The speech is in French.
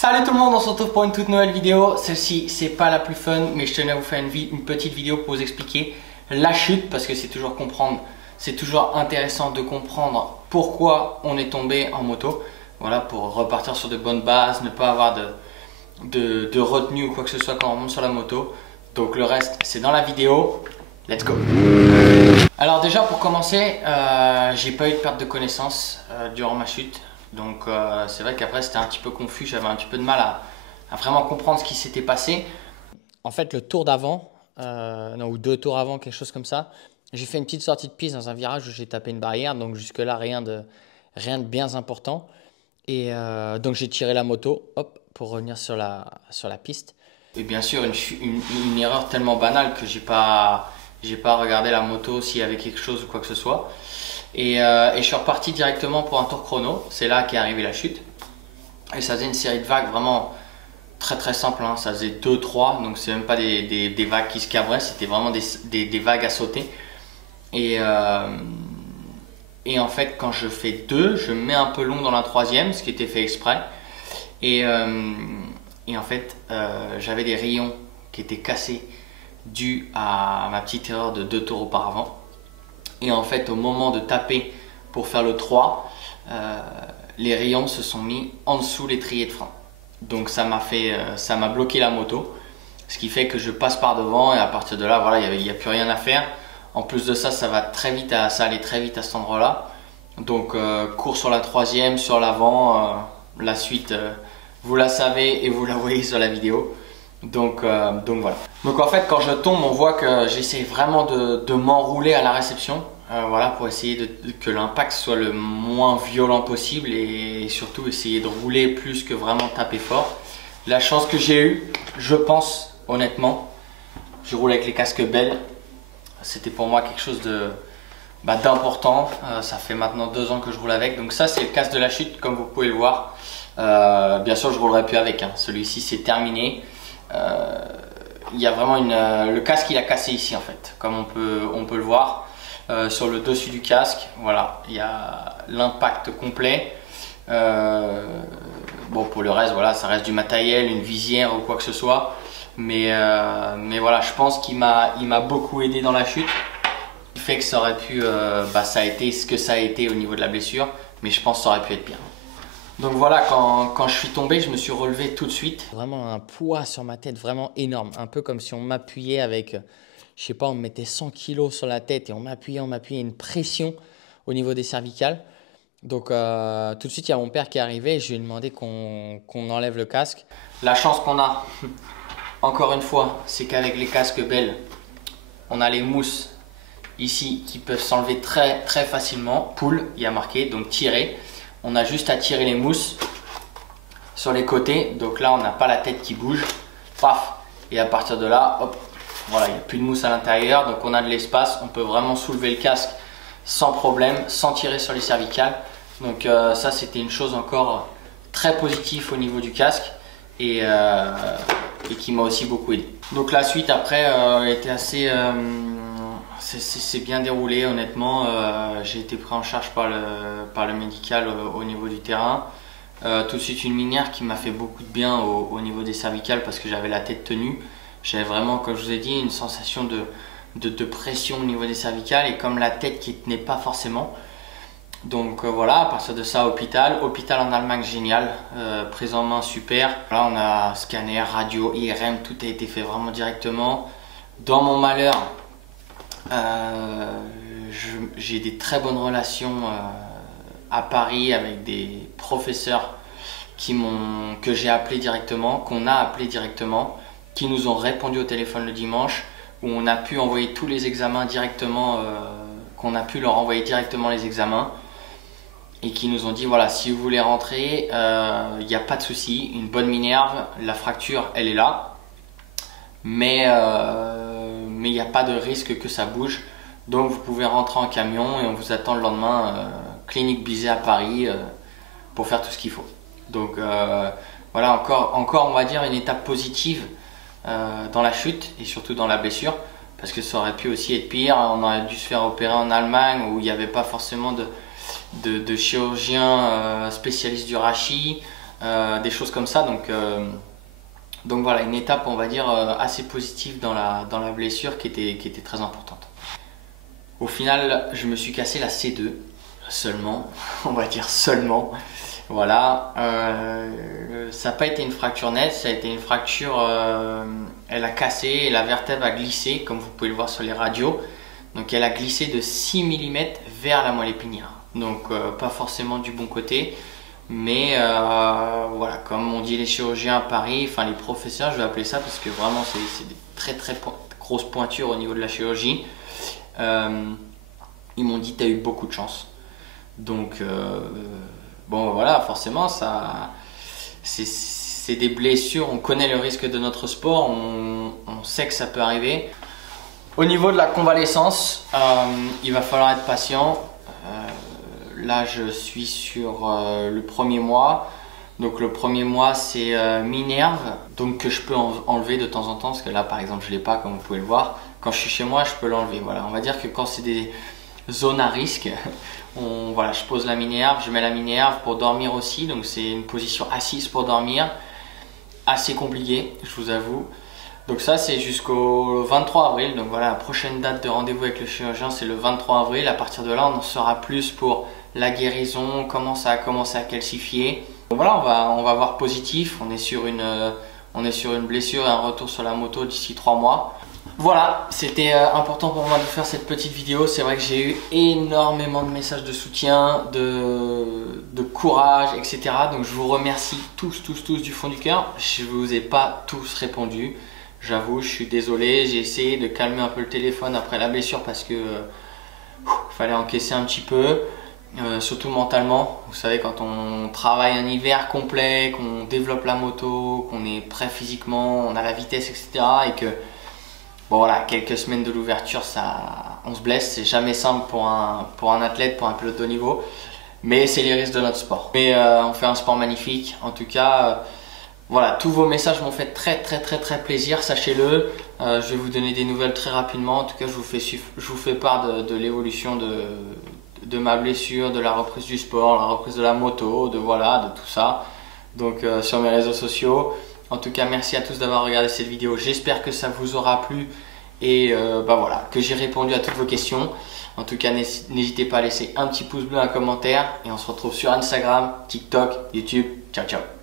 Salut tout le monde, on se retrouve pour une toute nouvelle vidéo. Celle-ci, c'est pas la plus fun, mais je tenais à vous faire une petite vidéo pour vous expliquer la chute, parce que c'est toujours intéressant de comprendre pourquoi on est tombé en moto. Voilà, pour repartir sur de bonnes bases, ne pas avoir de retenue ou quoi que ce soit quand on monte sur la moto. Donc le reste, c'est dans la vidéo. Let's go! Alors déjà, pour commencer, j'ai pas eu de perte de connaissance durant ma chute. Donc c'est vrai qu'après c'était un petit peu confus, j'avais un petit peu de mal à vraiment comprendre ce qui s'était passé. En fait le tour d'avant, ou deux tours avant, quelque chose comme ça, j'ai fait une petite sortie de piste dans un virage où j'ai tapé une barrière, donc jusque là rien de bien important. Et donc j'ai tiré la moto, hop, pour revenir sur la piste. Et bien sûr une erreur tellement banale que j'ai pas regardé la moto s'il y avait quelque chose ou quoi que ce soit. Et je suis reparti directement pour un tour chrono. C'est là qu'est arrivée la chute. Et ça faisait une série de vagues vraiment très simple, hein. Ça faisait 2-3, donc c'est même pas des vagues qui se cabraient, c'était vraiment des vagues à sauter. Et en fait, quand je fais 2, je mets un peu long dans la troisième, ce qui était fait exprès. Et en fait, j'avais des rayons qui étaient cassés dû à ma petite erreur de 2 tours auparavant. Et en fait, au moment de taper pour faire le 3, les rayons se sont mis en dessous l'étrier de frein. Donc ça m'a bloqué la moto, ce qui fait que je passe par devant et à partir de là, voilà, il n'y a plus rien à faire. En plus de ça, ça allait très vite à cet endroit-là. Donc cours sur la troisième, sur l'avant, la suite, vous la savez et vous la voyez sur la vidéo. Donc voilà. Donc en fait, quand je tombe, on voit que j'essaie vraiment de m'enrouler à la réception, voilà, pour essayer que l'impact soit le moins violent possible et surtout essayer de rouler plus que vraiment taper fort. La chance que j'ai eue, je pense honnêtement, je roule avec les casques Bell. C'était pour moi quelque chose d'important. Ça fait maintenant 2 ans que je roule avec. Donc ça, c'est le casque de la chute, comme vous pouvez le voir. Bien sûr, je roulerai plus avec, hein. Celui-ci, c'est terminé. Il y a vraiment le casque, il a cassé ici en fait, comme on peut le voir sur le dessus du casque. Voilà, il y a l'impact complet. Bon, pour le reste, voilà, ça reste du matériel, une visière ou quoi que ce soit. Mais voilà, je pense qu'il m'a beaucoup aidé dans la chute. Ce qui fait que ça aurait pu, ça a été ce que ça a été au niveau de la blessure, mais je pense que ça aurait pu être pire. Donc voilà, quand je suis tombé, je me suis relevé tout de suite. Vraiment un poids sur ma tête vraiment énorme. Un peu comme si on m'appuyait avec, je sais pas, on me mettait 100 kg sur la tête et on m'appuyait, une pression au niveau des cervicales. Donc tout de suite, il y a mon père qui est arrivé et je lui ai demandé qu'on enlève le casque. La chance qu'on a, encore une fois, c'est qu'avec les casques Bell, on a les mousses ici qui peuvent s'enlever très facilement. Pull, il y a marqué, donc tirer. On a juste à tirer les mousses sur les côtés. Donc là, on n'a pas la tête qui bouge. Paf! Et à partir de là, hop, voilà, il n'y a plus de mousse à l'intérieur. Donc on a de l'espace. On peut vraiment soulever le casque sans problème, sans tirer sur les cervicales. Donc ça, c'était une chose encore très positive au niveau du casque et qui m'a aussi beaucoup aidé. Donc la suite après était assez... c'est bien déroulé honnêtement, j'ai été pris en charge par le médical au niveau du terrain. Tout de suite une minière qui m'a fait beaucoup de bien au niveau des cervicales parce que j'avais la tête tenue. J'avais vraiment, comme je vous ai dit, une sensation de pression au niveau des cervicales et comme la tête qui ne tenait pas forcément. Donc voilà, à partir de ça, hôpital en Allemagne génial, prise en main super. Là on a scanner, radio, IRM, tout a été fait vraiment directement. Dans mon malheur, j'ai des très bonnes relations à Paris avec des professeurs que j'ai appelé directement, qu'on a appelé directement, qui nous ont répondu au téléphone le dimanche, où on a pu envoyer tous les examens directement, qu'on a pu leur envoyer directement les examens et qui nous ont dit voilà, si vous voulez rentrer, il n'y a pas de souci, une bonne minerve, la fracture elle est là, mais il n'y a pas de risque que ça bouge, donc vous pouvez rentrer en camion et on vous attend le lendemain clinique Bizet à Paris pour faire tout ce qu'il faut. Donc voilà, encore on va dire une étape positive dans la chute et surtout dans la blessure, parce que ça aurait pu aussi être pire. On aurait dû se faire opérer en Allemagne où il n'y avait pas forcément de chirurgien spécialiste du rachis. des choses comme ça. Donc voilà, une étape on va dire assez positive dans la blessure qui était très importante. Au final, je me suis cassé la C2 seulement, on va dire seulement. Voilà, ça n'a pas été une fracture nette, ça a été une fracture, elle a cassé et la vertèbre a glissé, comme vous pouvez le voir sur les radios. Donc elle a glissé de 6 mm vers la moelle épinière. Donc pas forcément du bon côté, mais voilà, comme on dit les chirurgiens à Paris, enfin les professeurs, je vais appeler ça parce que vraiment c'est des très grosses pointures au niveau de la chirurgie. Ils m'ont dit tu as eu beaucoup de chance. Donc bon voilà, forcément c'est des blessures, on connaît le risque de notre sport, on sait que ça peut arriver. Au niveau de la convalescence, il va falloir être patient. Là je suis sur le premier mois. Donc le premier mois c'est mi-nerve, donc que je peux enlever de temps en temps, parce que là par exemple je ne l'ai pas comme vous pouvez le voir. Quand je suis chez moi je peux l'enlever. Voilà, on va dire que quand c'est des zones à risque, voilà, je pose la mi-nerve, je mets la mi-nerve pour dormir aussi. Donc c'est une position assise pour dormir, assez compliqué je vous avoue. Donc ça c'est jusqu'au 23 avril, donc voilà, la prochaine date de rendez-vous avec le chirurgien c'est le 23 avril. À partir de là on en saura plus pour la guérison, comment ça a commencé à calcifier. Donc voilà, on va voir positif, on est sur une blessure et un retour sur la moto d'ici 3 mois. Voilà, c'était important pour moi de faire cette petite vidéo. C'est vrai que j'ai eu énormément de messages de soutien, de courage, etc. Donc je vous remercie tous du fond du cœur. Je ne vous ai pas tous répondu. J'avoue, je suis désolé, j'ai essayé de calmer un peu le téléphone après la blessure parce que fallait encaisser un petit peu, surtout mentalement. Vous savez, quand on travaille un hiver complet, qu'on développe la moto, qu'on est prêt physiquement, on a la vitesse, etc. et que bon voilà, quelques semaines de l'ouverture, on se blesse, c'est jamais simple pour un athlète, pour un pilote de haut niveau, mais c'est les risques de notre sport. Mais on fait un sport magnifique, en tout cas. Voilà, tous vos messages m'ont fait très plaisir, sachez-le. Je vais vous donner des nouvelles très rapidement. En tout cas, je vous fais part de l'évolution de ma blessure, de la reprise du sport, la reprise de la moto, de tout ça. Donc sur mes réseaux sociaux. En tout cas, merci à tous d'avoir regardé cette vidéo. J'espère que ça vous aura plu et voilà, que j'ai répondu à toutes vos questions. En tout cas, n'hésitez pas à laisser un petit pouce bleu, un commentaire et on se retrouve sur Instagram, TikTok, YouTube. Ciao.